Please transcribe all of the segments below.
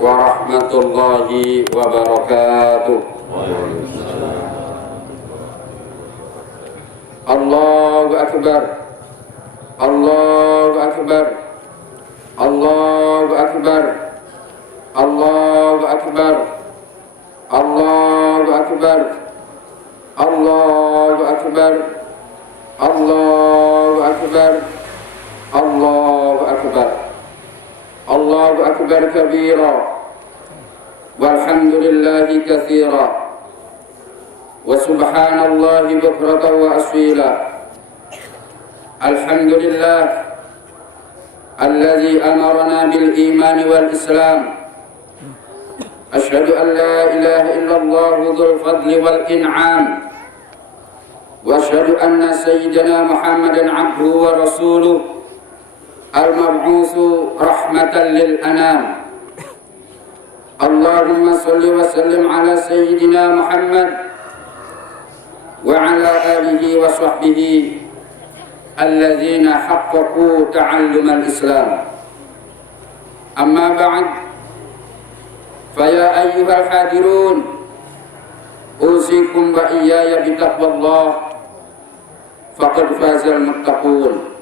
warahmatullahi wabarakatuh. Allahu Akbar, Allahu Akbar, Allahu Akbar, Allahu Akbar, Allahu Akbar, Allahu Akbar, Allahu Akbar, Allahu Akbar, Allahu Akbar kabira, walhamdulillahi katsira, wa subhanallahi bukratan wa asila. Alhamdulillah alladzi amarna bil iman wal islam. Asyhadu an la ilaha illallah dzul fadli wal in'am. Wa asyhadu anna sayyidina Muhammadan abduhu wa rasuluh al-mab'utsu rahmatan lil anam. Allahumma shalli wa sallim ala sayyidina Muhammad wa ala alihi wa sahbihi alladzina haqqaqu ta'allum al-islam. Amma ba'd, fa ya ayyuhal hadirun, usikum wa iyaya bitaqwallah, faqad fazal muttaqun.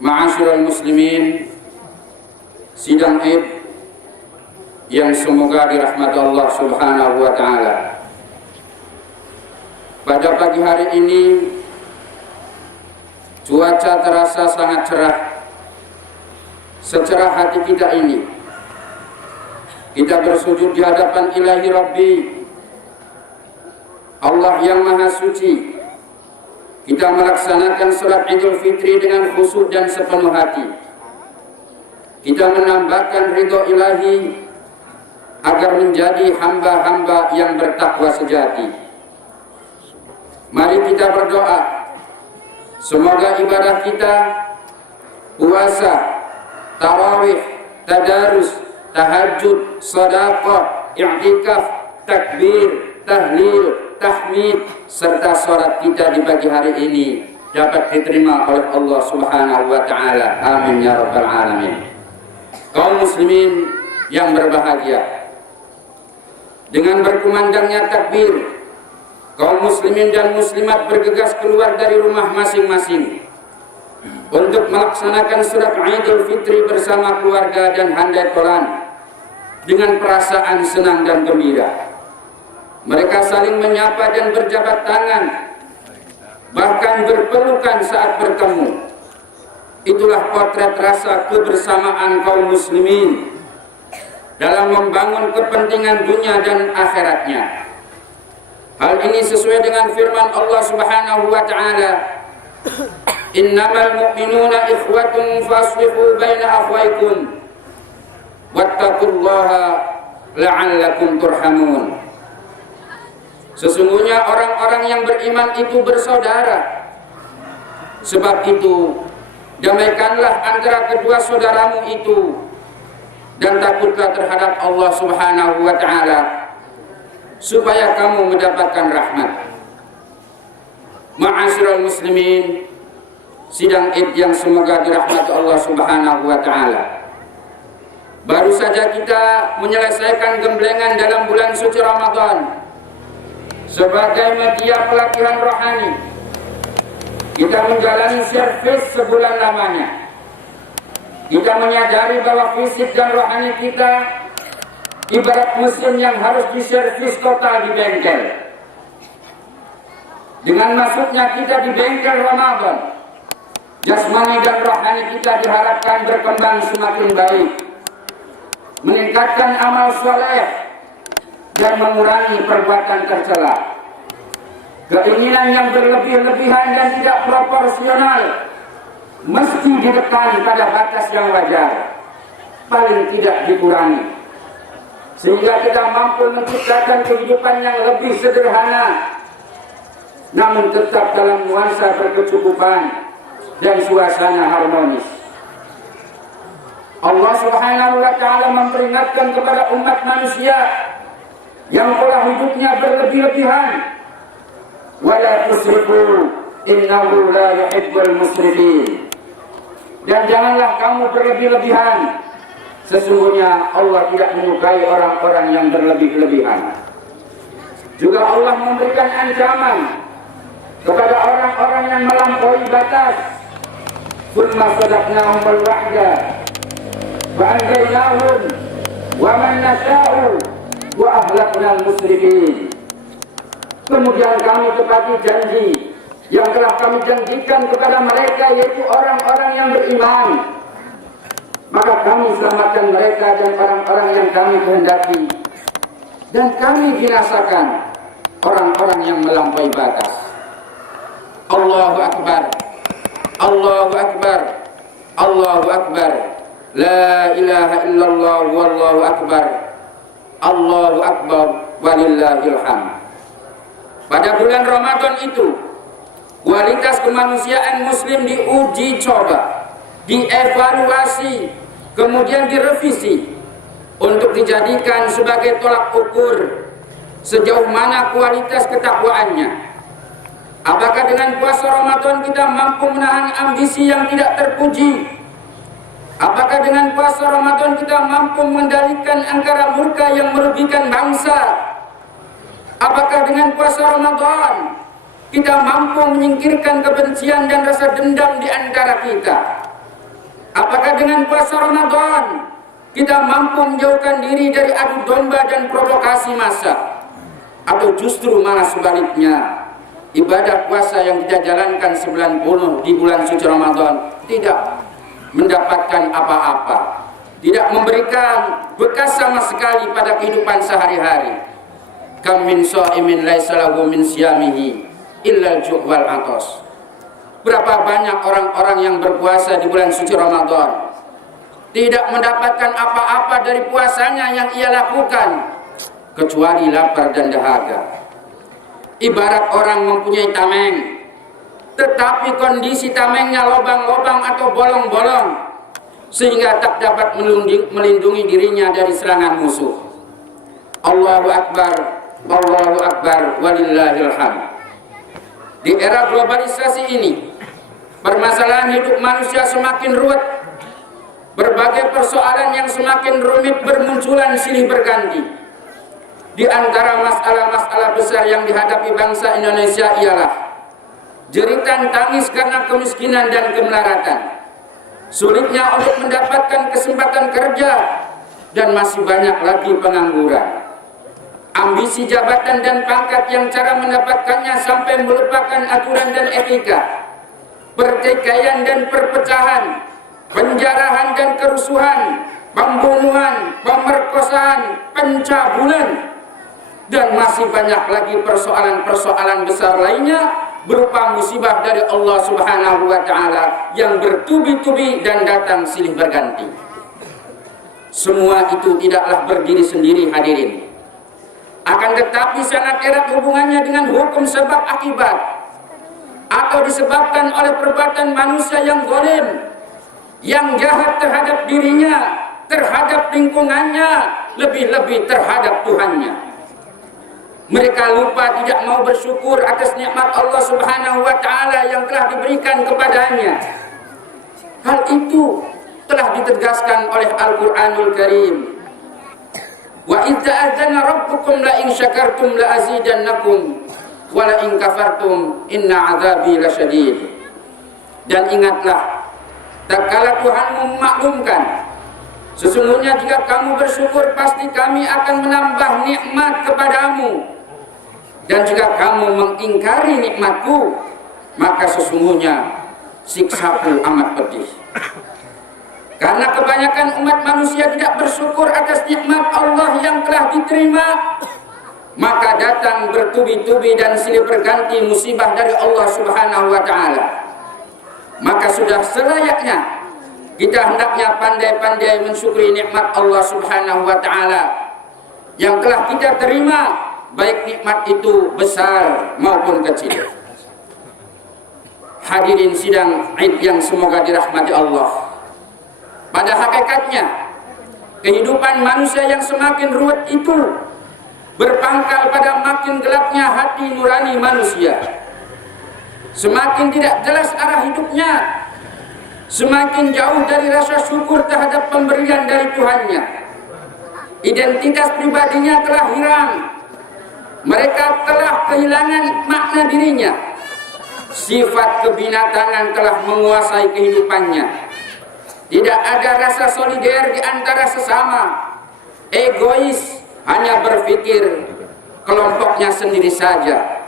Ma'asyiral muslimin, sidang Id yang semoga dirahmati Allah Subhanahu wa taala. Pada pagi hari ini cuaca terasa sangat cerah. Secerah hati kita ini, kita bersujud di hadapan Ilahi Rabbi, Allah yang Maha Suci. Kita melaksanakan salat Idul Fitri dengan khusyuk dan sepenuh hati. Kita menambahkan ridho ilahi agar menjadi hamba-hamba yang bertakwa sejati. Mari kita berdoa, semoga ibadah kita, puasa, tarawih, tadarus, tahajud, sedekah, i'tikaf, takbir, tahlil, tahmid, serta salat kita di pagi hari ini dapat diterima oleh Allah Subhanahu wa taala. Amin ya rabbal alamin. Kaum muslimin yang berbahagia, dengan berkumandangnya takbir, kaum muslimin dan muslimat bergegas keluar dari rumah masing-masing untuk melaksanakan salat Idul Fitri bersama keluarga dan handai tolan dengan perasaan senang dan gembira. Mereka saling menyapa dan berjabat tangan, bahkan berpelukan saat bertemu. Itulah potret rasa kebersamaan kaum muslimin dalam membangun kepentingan dunia dan akhiratnya. Hal ini sesuai dengan firman Allah Subhanahu wa taala, innamal mu'minuna ikhwatun faslihu baina akhwaykum wattaqullaha la'allakum turhamun. Sesungguhnya orang-orang yang beriman itu bersaudara. Sebab itu, damaikanlah antara kedua saudaramu itu dan takutlah terhadap Allah Subhanahu wa taala supaya kamu mendapatkan rahmat. Ma'asyiral muslimin, sidang Id yang semoga dirahmati Allah Subhanahu wa taala. Baru saja kita menyelesaikan gemblengan dalam bulan suci Ramadan. Sebagai media pelatihan rohani, kita menjalani servis sebulan lamanya. Kita menyadari bahwa fisik dan rohani kita ibarat mesin yang harus diservis total di bengkel. Dengan masuknya kita di bengkel Ramadan, jasmani dan rohani kita diharapkan berkembang semakin baik, meningkatkan amal soleh dan mengurangi perbuatan tercela. Keinginan yang berlebih-lebihan dan tidak proporsional mesti ditekan pada batas yang wajar, paling tidak dikurangi, sehingga kita mampu menciptakan kehidupan yang lebih sederhana, namun tetap dalam nuansa berkecukupan dan suasana harmonis. Allah Subhanahu wa taala memperingatkan kepada umat manusia yang pola hidupnya berlebih-lebihan, wala tusrifu innahu la yuhibbul musrifin. Dan janganlah kamu berlebih-lebihan, Sesungguhnya Allah tidak menyukai orang-orang yang berlebih-lebihan. Juga Allah memberikan ancaman kepada orang-orang yang melampaui batas. Tsumma sadaqnahumul wa'da wa anjaynahum wa man nasha'u wa ahlaknal musrifin. Kemudian kami tepati janji yang telah kami janjikan kepada mereka, yaitu orang-orang yang beriman. Maka kami selamatkan mereka dan orang-orang yang kami kehendaki, dan kami binasakan orang-orang yang melampaui batas. Allahu Akbar, Allahu Akbar, Allahu Akbar, la ilaha illallah wallahu akbar, Allahu Akbar walillahil hamd. Pada bulan Ramadan itu, kualitas kemanusiaan muslim diuji coba, dievaluasi, kemudian direvisi untuk dijadikan sebagai tolak ukur sejauh mana kualitas ketakwaannya. Apakah dengan puasa Ramadan kita mampu menahan ambisi yang tidak terpuji? Apakah dengan puasa Ramadan kita mampu mengendalikan angkara murka yang merugikan bangsa? Apakah dengan puasa Ramadan kita mampu menyingkirkan kebencian dan rasa dendam di antara kita? Apakah dengan puasa Ramadan kita mampu menjauhkan diri dari adu domba dan provokasi massa? Atau justru malah sebaliknya, ibadah puasa yang kita jalankan sebulan penuh di bulan suci Ramadan tidak mendapatkan apa-apa, tidak memberikan bekas sama sekali pada kehidupan sehari-hari. Kam min sha'imin laisa lahu min siyamihi illa al-ju' wal 'atas. Berapa banyak orang-orang yang berpuasa di bulan suci Ramadan tidak mendapatkan apa-apa dari puasanya yang ia lakukan kecuali lapar dan dahaga. Ibarat orang mempunyai tameng, tetapi kondisi tamengnya lubang-lubang atau bolong-bolong sehingga tak dapat melindungi dirinya dari serangan musuh. Allahu Akbar, Allahu Akbar walillahil hamd. Di era globalisasi ini, permasalahan hidup manusia semakin ruwet. Berbagai persoalan yang semakin rumit bermunculan silih berganti. Di antara masalah-masalah besar yang dihadapi bangsa Indonesia ialah jeritan tangis karena kemiskinan dan kemelaratan, sulitnya untuk mendapatkan kesempatan kerja, dan masih banyak lagi pengangguran. Ambisi jabatan dan pangkat yang cara mendapatkannya sampai melupakan aturan dan etika, pertikaian dan perpecahan, penjarahan dan kerusuhan, pembunuhan, pemerkosaan, pencabulan, dan masih banyak lagi persoalan-persoalan besar lainnya berupa musibah dari Allah Subhanahu wa Ta'ala yang bertubi-tubi dan datang silih berganti. Semua itu tidaklah berdiri sendiri, hadirin. Akan tetapi sangat erat hubungannya dengan hukum sebab akibat, atau disebabkan oleh perbuatan manusia yang zalim, yang jahat terhadap dirinya, terhadap lingkungannya, lebih-lebih terhadap Tuhannya. Mereka lupa tidak mau bersyukur atas nikmat Allah Subhanahu wa Ta'ala yang telah diberikan kepadanya. Hal itu telah ditegaskan oleh Al-Qur'anul Karim. Wa idza adzana rabbukum la in syakartum la azidannakum wa la in kafartum inna adzabi lasyadid. Dan ingatlah, tatkala Tuhanmu memaklumkan, sesungguhnya jika kamu bersyukur pasti kami akan menambah nikmat kepadamu, dan jika kamu mengingkari nikmatku maka sesungguhnya siksaku amat pedih. Karena kebanyakan umat manusia tidak bersyukur atas nikmat Allah yang telah diterima, maka datang bertubi-tubi dan silih berganti musibah dari Allah Subhanahu wa Ta'ala. Maka sudah selayaknya kita hendaknya pandai-pandai mensyukuri nikmat Allah Subhanahu wa Ta'ala yang telah kita terima, baik nikmat itu besar maupun kecil. Hadirin sidang Id yang semoga dirahmati Allah. Pada hakikatnya, kehidupan manusia yang semakin ruwet itu berpangkal pada makin gelapnya hati nurani manusia. Semakin tidak jelas arah hidupnya, semakin jauh dari rasa syukur terhadap pemberian dari Tuhannya. Identitas pribadinya telah hilang. Mereka telah kehilangan makna dirinya. Sifat kebinatangan telah menguasai kehidupannya. Tidak ada rasa solider di antara sesama. Egois, hanya berpikir kelompoknya sendiri saja.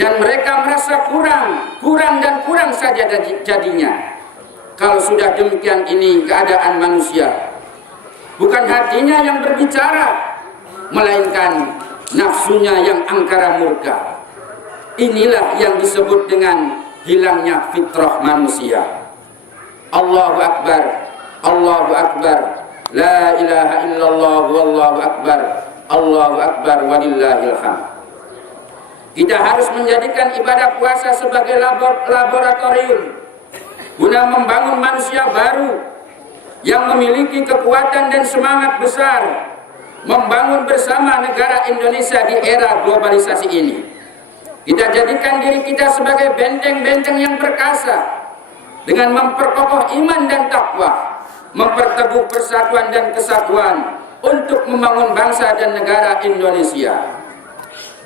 Dan mereka merasa kurang saja jadinya. Kalau sudah demikian ini keadaan manusia, bukan hatinya yang berbicara, melainkan nafsunya yang angkara murka. Inilah yang disebut dengan hilangnya fitrah manusia. Allahu Akbar, Allahu Akbar, la ilaha illallah, wallahu akbar, Allahu Akbar, walillahil hamd. Kita harus menjadikan ibadah puasa sebagai laboratorium guna membangun manusia baru yang memiliki kekuatan dan semangat besar membangun bersama negara Indonesia di era globalisasi ini. Kita jadikan diri kita sebagai benteng-benteng yang perkasa dengan memperkokoh iman dan takwa, memperteguh persatuan dan kesatuan untuk membangun bangsa dan negara Indonesia.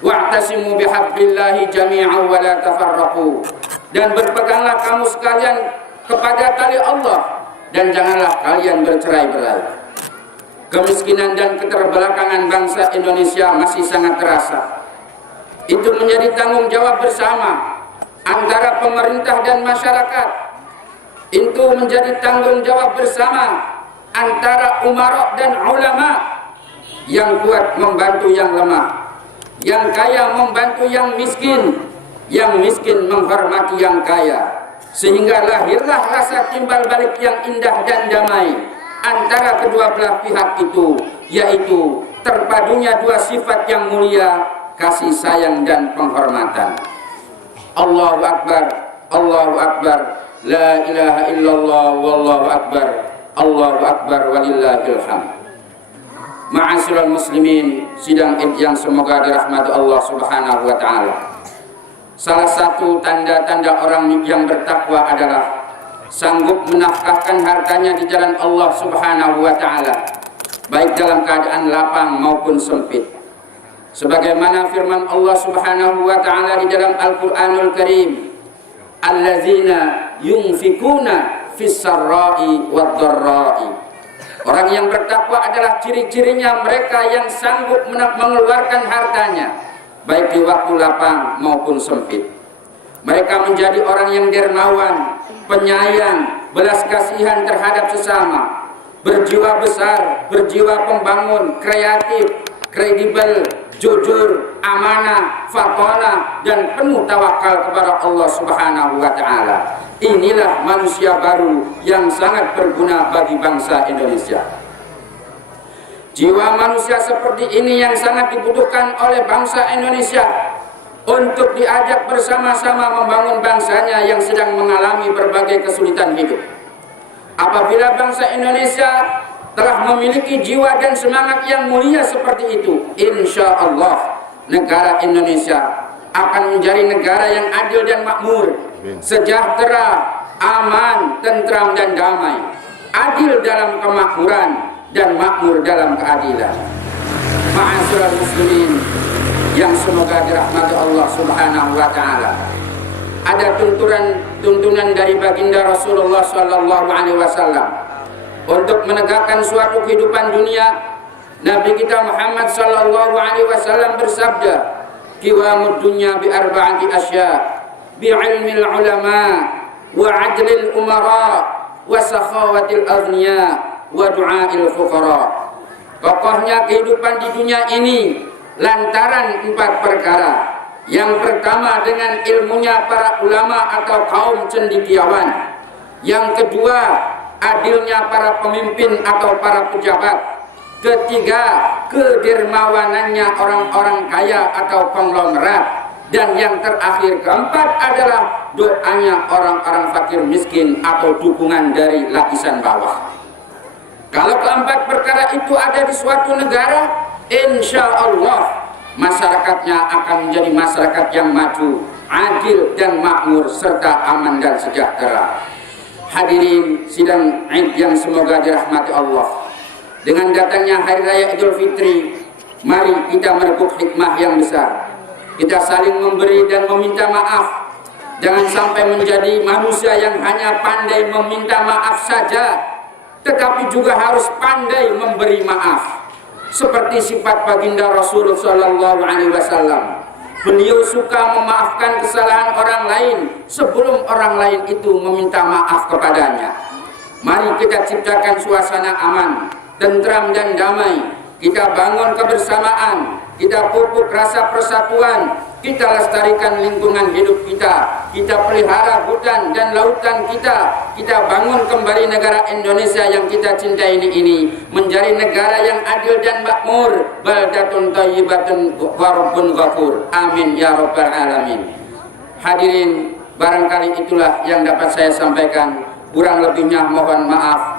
Wa'tasimu bihablillahi jami'an wa la tafarraqu. Dan berpeganglah kamu sekalian kepada tali Allah dan janganlah kalian bercerai-berai. Kemiskinan dan keterbelakangan bangsa Indonesia masih sangat terasa. Itu menjadi tanggung jawab bersama antara pemerintah dan masyarakat. Itu menjadi tanggung jawab bersama antara umarok dan ulama. Yang kuat membantu yang lemah, yang kaya membantu yang miskin, yang miskin menghormati yang kaya, sehingga lahirlah rasa timbal balik yang indah dan damai antara kedua belah pihak itu, yaitu terpadunya dua sifat yang mulia, kasih sayang dan penghormatan. Allahu Akbar, Allahu Akbar, la ilaha illallah, wallahu akbar, Allahu Akbar, walillahil hamd. Ma'asyiral muslimin, sidang Id yang semoga dirahmati Allah Subhanahu wa taala. Salah satu tanda-tanda orang yang bertakwa adalah sanggup menafkahkan hartanya di jalan Allah Subhanahu wa taala, baik dalam keadaan lapang maupun sempit. Sebagaimana firman Allah Subhanahu wa taala di dalam Al-Qur'anul Karim, allazina yunfikuna fis sarra'i wad dharra'i. Orang yang bertakwa adalah ciri-cirinya mereka yang sanggup mengeluarkan hartanya baik di waktu lapang maupun sempit. Mereka menjadi orang yang dermawan, penyayang, belas kasihan terhadap sesama, berjiwa besar, berjiwa pembangun, kreatif, kredibel, jujur, amanah, fatonah, dan penuh tawakal kepada Allah Subhanahu wa taala. Inilah manusia baru yang sangat berguna bagi bangsa Indonesia. Jiwa manusia seperti ini yang sangat dibutuhkan oleh bangsa Indonesia untuk diajak bersama-sama membangun bangsanya yang sedang mengalami berbagai kesulitan hidup. Apabila bangsa Indonesia telah memiliki jiwa dan semangat yang mulia seperti itu, insya Allah negara Indonesia akan menjadi negara yang adil dan makmur, sejahtera, aman, tentram dan damai, adil dalam kemakmuran dan makmur dalam keadilan. Ma'asyiral muslimin yang semoga dirahmati Allah Subhanahu wa taala. Ada tuntunan dari baginda Rasulullah sallallahu alaihi wasallam untuk menegakkan suatu kehidupan dunia. Nabi kita Muhammad sallallahu alaihi wasallam bersabda, "Qiwamud dunya bi arba'ati asya, bi ilmil ulama, wa adlil umara, wa sakhawatil aghniya, wa du'ail fuqara." Kokohnya kehidupan di dunia ini lantaran 4 perkara. Yang pertama dengan ilmunya para ulama atau kaum cendekiawan. Yang kedua adilnya para pemimpin atau para pejabat. Ketiga kedermawanannya orang-orang kaya atau konglomerat. Dan yang terakhir keempat adalah doanya orang-orang fakir miskin atau dukungan dari lapisan bawah. Kalau keempat perkara itu ada di suatu negara, insya Allah masyarakatnya akan menjadi masyarakat yang maju, adil dan makmur serta aman dan sejahtera. Hadirin sidang Id yang semoga dirahmati Allah. Dengan datangnya hari raya Idul Fitri, mari kita merebut hikmah yang besar. Kita saling memberi dan meminta maaf. Jangan sampai menjadi manusia yang hanya pandai meminta maaf saja, tetapi juga harus pandai memberi maaf. Seperti sifat baginda Rasulullah sallallahu alaihi wasallam. Beliau suka memaafkan kesalahan orang lain sebelum orang lain itu meminta maaf kepadanya. Mari kita ciptakan suasana aman, tentram dan damai. Kita bangun kebersamaan, kita pupuk rasa persatuan, kita lestarikan lingkungan hidup kita pelihara hutan dan lautan kita bangun kembali negara Indonesia yang kita cintai ini menjadi negara yang adil dan makmur, baldatun thayyibatun wa rabbun ghafur. Amin ya rabbal alamin. Hadirin, barangkali itulah yang dapat saya sampaikan. Kurang lebihnya mohon maaf.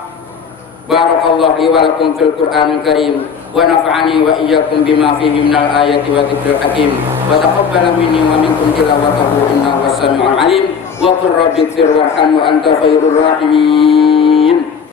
Barakallahu li wa lakum fil Qur'anil Karim wa nafa'ani wa iyyakum bima fihi minal ayati wa dzikril hakim wa taqabbala minni wa minkum tilawatahu innahu was-sami'ul 'alim wa qur rabbighfir warham wa anta khairur rahimin.